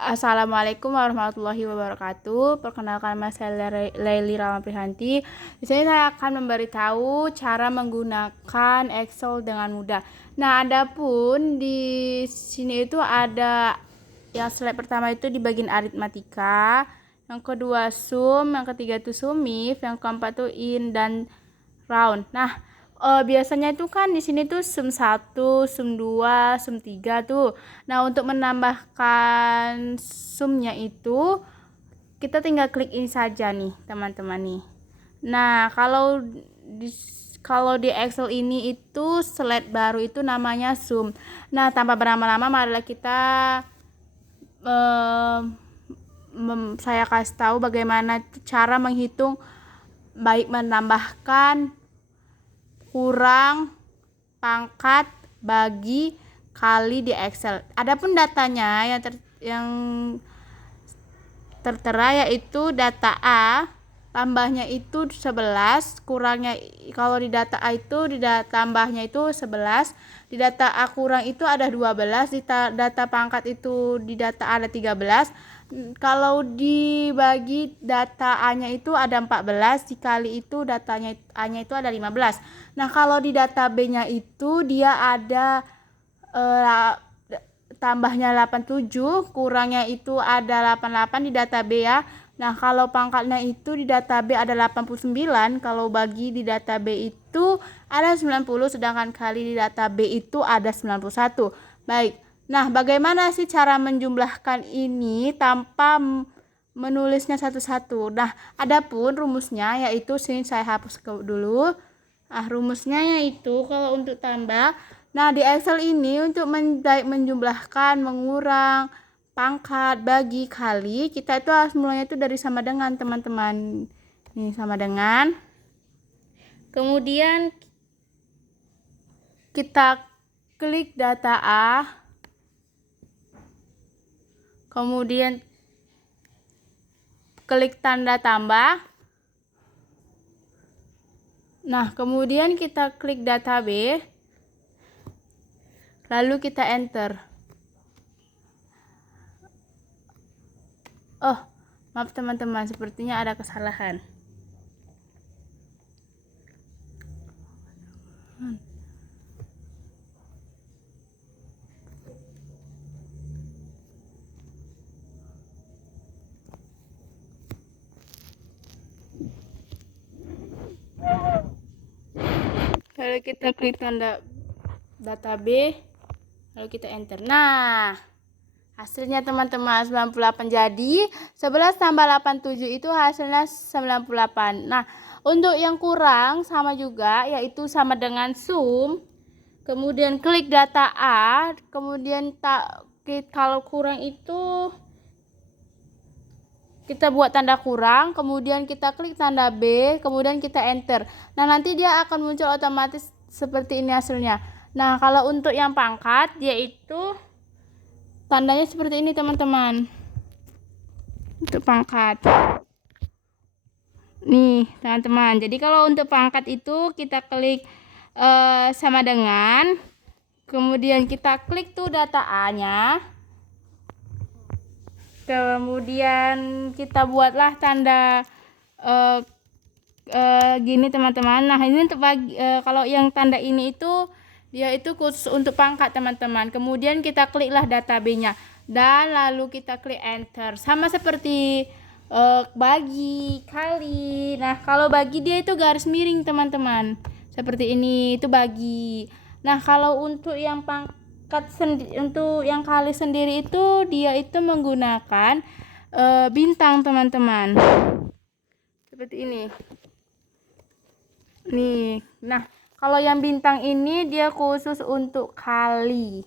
Assalamualaikum warahmatullahi wabarakatuh. Perkenalkan, nama saya Laili Rama Prihanti. Di sini saya akan memberitahu cara menggunakan Excel dengan mudah. Nah, adapun di sini itu ada yang slide pertama itu di bagian aritmatika, yang kedua sum, yang ketiga itu sumif, yang keempat itu in dan round. Nah, biasanya itu kan di sini tuh sum 1, sum 2, sum 3 tuh. Nah, untuk menambahkan sumnya itu kita tinggal klik ini saja nih, teman-teman nih. Nah, kalau di Excel ini itu slide baru itu namanya sum. Nah, tanpa berlama-lama marilah kita saya kasih tahu bagaimana cara menghitung baik menambahkan, kurang, pangkat, bagi, kali di Excel. Adapun datanya yang tertera yaitu data A, tambahnya itu 11, kurangnya kalau di data A itu tambahnya itu 11, di data A kurang itu ada 12, di data pangkat itu di data A ada 13. Kalau dibagi data A-nya itu ada 14, dikali itu datanya A-nya itu ada 15. Nah, kalau di data B-nya itu dia ada tambahnya 87, kurangnya itu ada 88 di data B ya. Nah, kalau pangkatnya itu di data B ada 89, kalau bagi di data B itu ada 90, sedangkan kali di data B itu ada 91. Baik. Nah, bagaimana sih cara menjumlahkan ini tanpa menulisnya satu-satu? Nah, adapun rumusnya yaitu sini saya hapus dulu. Rumusnya yaitu kalau untuk tambah, nah di Excel ini untuk menjumlahkan, mengurang, pangkat, bagi, kali, kita itu harus mulainya itu dari sama dengan, teman-teman. Ini sama dengan. Kemudian kita klik data A. Kemudian klik tanda tambah. Nah, kemudian kita klik data B. Lalu kita enter. Oh, maaf teman-teman, sepertinya ada kesalahan. Lalu kita klik tanda data B, lalu kita enter. Nah, hasilnya teman-teman 98. Jadi 11 tambah 87 itu hasilnya 98. Nah, untuk yang kurang sama juga, yaitu sama dengan sum. Kemudian klik data A, kemudian kalau kurang itu kita buat tanda kurang, kemudian kita klik tanda B, kemudian kita enter. Nah, nanti dia akan muncul otomatis seperti ini hasilnya. Nah, kalau untuk yang pangkat, yaitu tandanya seperti ini, teman-teman. Untuk pangkat. Nih, teman-teman. Jadi kalau untuk pangkat itu kita klik sama dengan, kemudian kita klik tuh data A-nya. Kemudian kita buatlah tanda gini, teman-teman. Nah, ini untuk kalau yang tanda ini itu dia itu khusus untuk pangkat, teman-teman. Kemudian kita kliklah data B-nya dan lalu kita klik enter. Sama seperti bagi, kali. Nah, kalau bagi dia itu garis miring, teman-teman. Seperti ini, itu bagi. Nah, kalau untuk yang pangkat untuk yang kali sendiri itu dia itu menggunakan bintang, teman-teman. Seperti ini. Nih. Nah, kalau yang bintang ini dia khusus untuk kali.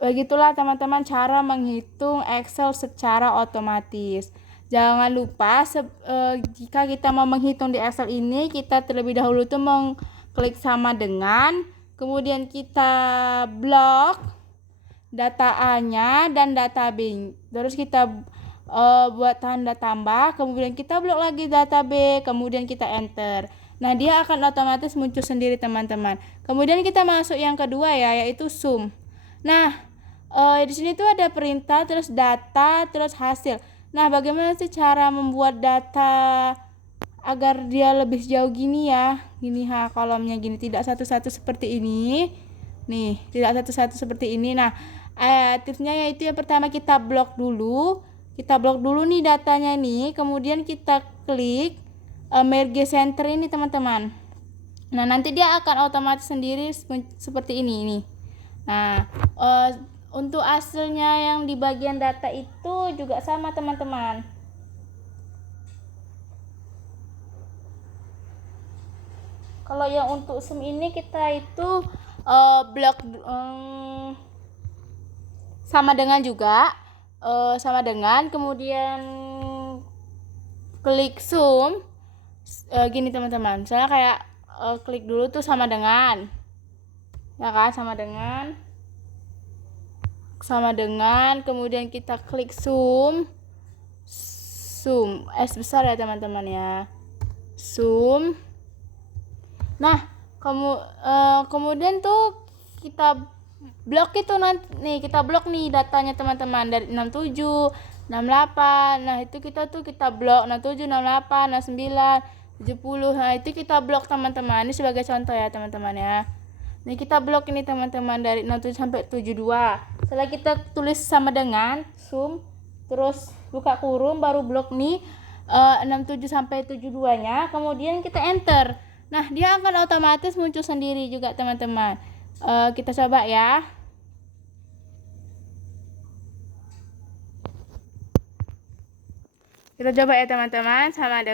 Begitulah teman-teman cara menghitung Excel secara otomatis. Jangan lupa jika kita mau menghitung di Excel ini, kita terlebih dahulu tuh klik sama dengan, kemudian kita blok data A-nya dan data B. Terus kita buat tanda tambah, kemudian kita blok lagi data B, kemudian kita enter. Nah, dia akan otomatis muncul sendiri, teman-teman. Kemudian kita masuk yang kedua ya, yaitu sum. Nah, di sini tuh ada perintah, terus data, terus hasil. Nah, bagaimana sih cara membuat data agar dia lebih jauh gini ya? Gini kolomnya gini, tidak satu-satu seperti ini. Nih, tidak satu-satu seperti ini. Nah, tipsnya yaitu yang pertama kita blok dulu. Kita blok dulu nih datanya nih, kemudian kita klik merge center ini teman-teman. Nah, nanti dia akan otomatis sendiri seperti ini nih. Nah, untuk hasilnya yang di bagian data itu juga sama teman-teman. Kalau yang untuk sum ini kita itu blok sama dengan juga sama dengan, kemudian klik zoom gini teman-teman. Misalnya kayak klik dulu tuh sama dengan, ya kan, sama dengan, kemudian kita klik zoom S besar ya teman-teman ya, zoom. Nah, kemudian tuh kita blok itu nanti nih, kita blok nih datanya teman-teman dari 67, 68. Nah, itu kita blok 67, 68, 69, 70. Nah, itu kita blok teman-teman. Ini sebagai contoh ya teman-teman ya. Nih kita blok ini teman-teman dari 67 sampai 72. Setelah kita tulis sama dengan zoom, terus buka kurung, baru blok nih 67 sampai 72-nya, kemudian kita enter. Nah, dia akan otomatis muncul sendiri juga teman-teman. Kita coba ya. Kita coba ya teman-teman, sama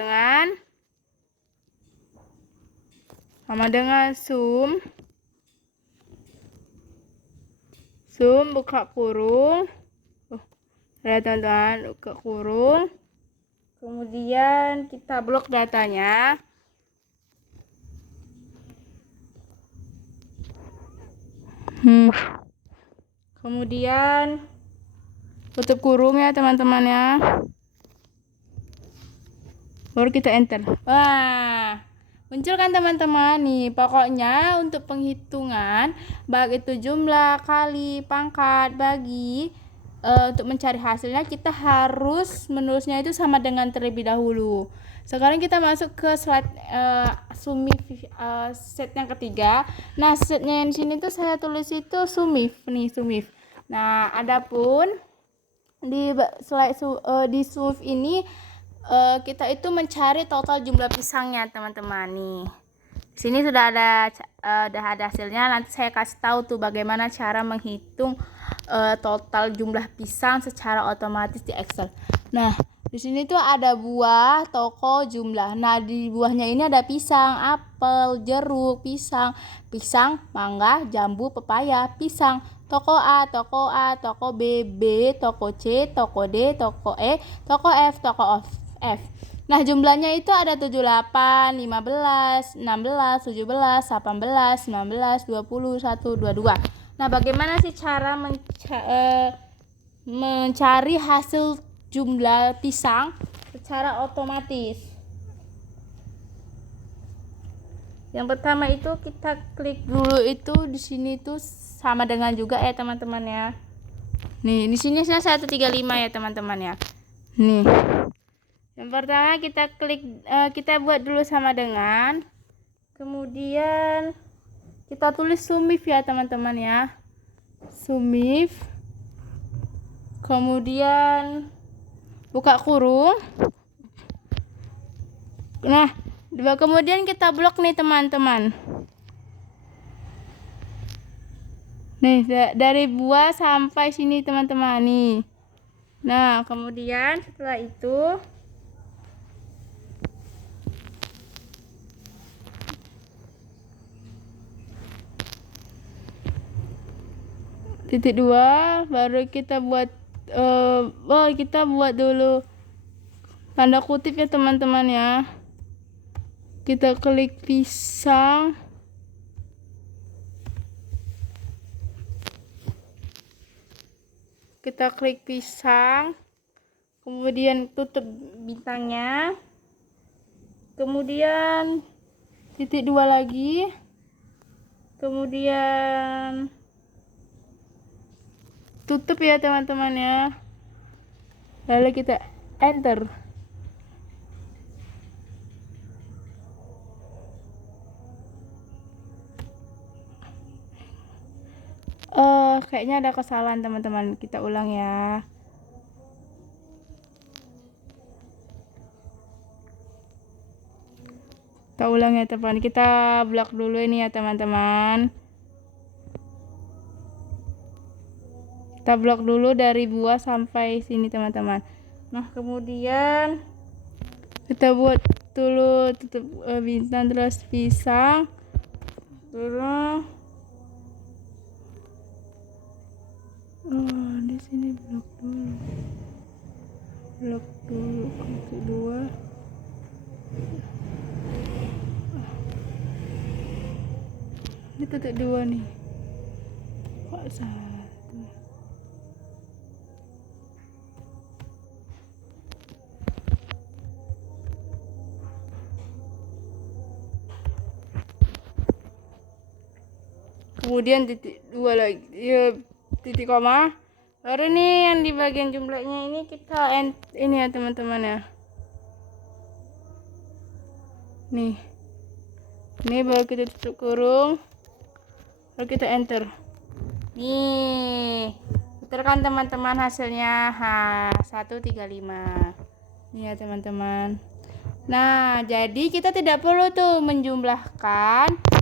dengan zoom, buka kurung. Ya teman-teman, buka kurung. Kemudian kita blok datanya. Kemudian tutup kurung ya teman-teman ya. Baru kita enter. Wah, muncul kan teman-teman nih. Pokoknya untuk penghitungan baik itu jumlah, kali, pangkat, bagi, untuk mencari hasilnya kita harus menulisnya itu sama dengan terlebih dahulu. Sekarang kita masuk ke slide SUMIF set yang ketiga. Nah, setnya yang di sini tuh saya tulis itu SUMIF nih, SUMIF. Nah, adapun di slide di SUMIF ini kita itu mencari total jumlah pisangnya teman-teman nih. Di sini sudah ada hasilnya. Nanti saya kasih tahu tuh bagaimana cara menghitung total jumlah pisang secara otomatis di Excel. Nah, di sini tuh ada buah, toko, jumlah. Nah, di buahnya ini ada pisang, apel, jeruk, pisang, mangga, jambu, pepaya, pisang. Toko A, toko B, toko C, toko D, toko E, toko F, toko F. Nah, jumlahnya itu ada 78, 15, 16, 17, 18, 19, 20, 1, 22. Nah, bagaimana sih cara mencari hasil jumlah pisang secara otomatis? Yang pertama itu kita klik dulu itu di sini tuh sama dengan juga ya teman-teman ya. Nih, di sini saya 135 ya teman-teman ya. Nih. Yang pertama kita klik kita buat dulu sama dengan. Kemudian kita tulis SUMIF ya teman-teman ya. SUMIF. Kemudian buka kurung. Nah, kemudian kita blok nih teman-teman. Nih, dari buah sampai sini teman-teman nih. Nah, kemudian setelah itu titik 2 baru kita buat kita buat dulu tanda kutip ya teman-teman ya. Kita klik pisang. Kita klik pisang. Kemudian tutup bintangnya. Kemudian titik 2 lagi. Kemudian tutup ya teman-teman ya, lalu kita enter. Kayaknya ada kesalahan teman-teman, kita ulang ya. Kita ulang ya teman, kita blok dulu ini ya teman-teman. Kita blok dulu dari buah sampai sini teman-teman. Nah kemudian kita buat dulu tutup bintang, terus pisang, terus di sini blok dulu titik 2. Ini titik 2 nih, kok 1. Kemudian titik 2 lagi ya, titik koma. Baru nih yang di bagian jumlahnya ini kita ini ya teman-teman ya. Nih baru kita tutup kurung, lalu kita enter. Nih putarkan teman-teman, hasilnya 135 nih ya teman-teman. Nah jadi kita tidak perlu tuh menjumlahkan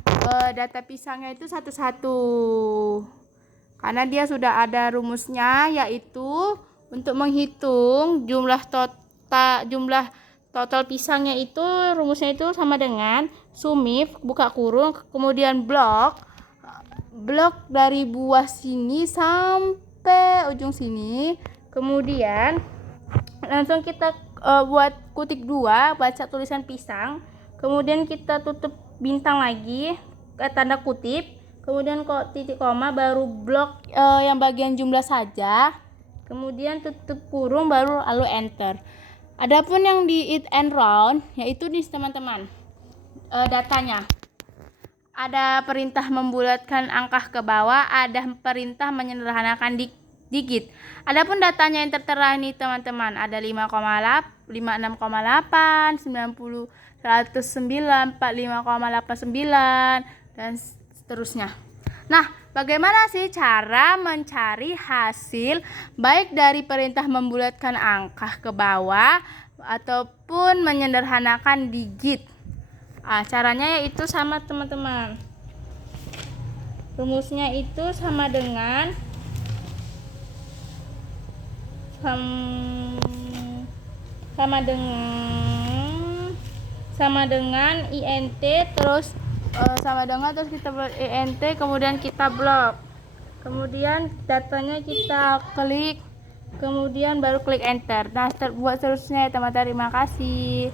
data pisangnya itu satu-satu, karena dia sudah ada rumusnya, yaitu untuk menghitung jumlah total pisangnya itu rumusnya itu sama dengan sumif buka kurung, kemudian blok dari buah sini sampai ujung sini, kemudian langsung kita buat kutik 2, baca tulisan pisang, kemudian kita tutup bintang lagi tanda kutip, kemudian kok titik koma, baru blok yang bagian jumlah saja, kemudian tutup kurung, baru lalu enter. Adapun yang di eat and round, yaitu nih teman-teman, datanya ada perintah membulatkan angka ke bawah, ada perintah menyederhanakan digit. Adapun datanya yang tertera nih teman-teman, ada 5,8, 56,8, 90, 109, 45,89 dan seterusnya. Nah, bagaimana sih cara mencari hasil baik dari perintah membulatkan angka ke bawah ataupun menyederhanakan digit? Caranya yaitu sama teman-teman. Rumusnya itu sama dengan int, terus sama dengan terus kita buat int, kemudian kita blok, kemudian datanya kita klik, kemudian baru klik enter. Nah buat seterusnya ya teman-teman, terima kasih.